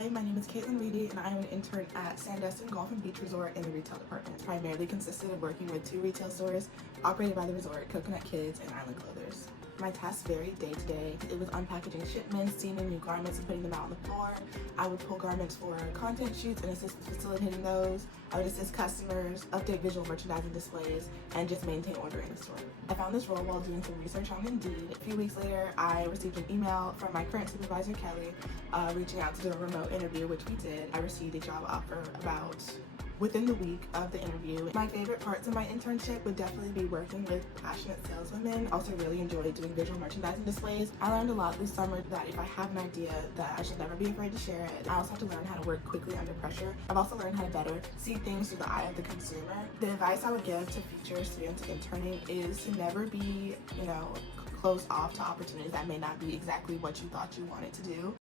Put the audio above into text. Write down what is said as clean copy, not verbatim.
Hi, my name is Kaitlyn Reedy, and I am an intern at Sandestin Golf and Beach Resort in the retail department. Primarily consisted of working with 2 retail stores operated by the resort, Coconut Kids and Island Clothers. My tasks varied day to day. It was unpackaging shipments, seaming new garments and putting them out on the floor. I would pull garments for content shoots and assist facilitating those. I would assist customers, update visual merchandising displays, and just maintain order in the store. I found this role while doing some research on Indeed. A few weeks later, I received an email from my current supervisor, Kelly, reaching out to do a remote interview, which we did. I received a job offer within the week of the interview. My favorite parts of my internship would definitely be working with passionate saleswomen. Also really enjoyed doing visual merchandising displays. I learned a lot this summer that if I have an idea that I should never be afraid to share it. I also have to learn how to work quickly under pressure. I've also learned how to better see things through the eye of the consumer. The advice I would give to future students interning is to never be, closed off to opportunities that may not be exactly what you thought you wanted to do.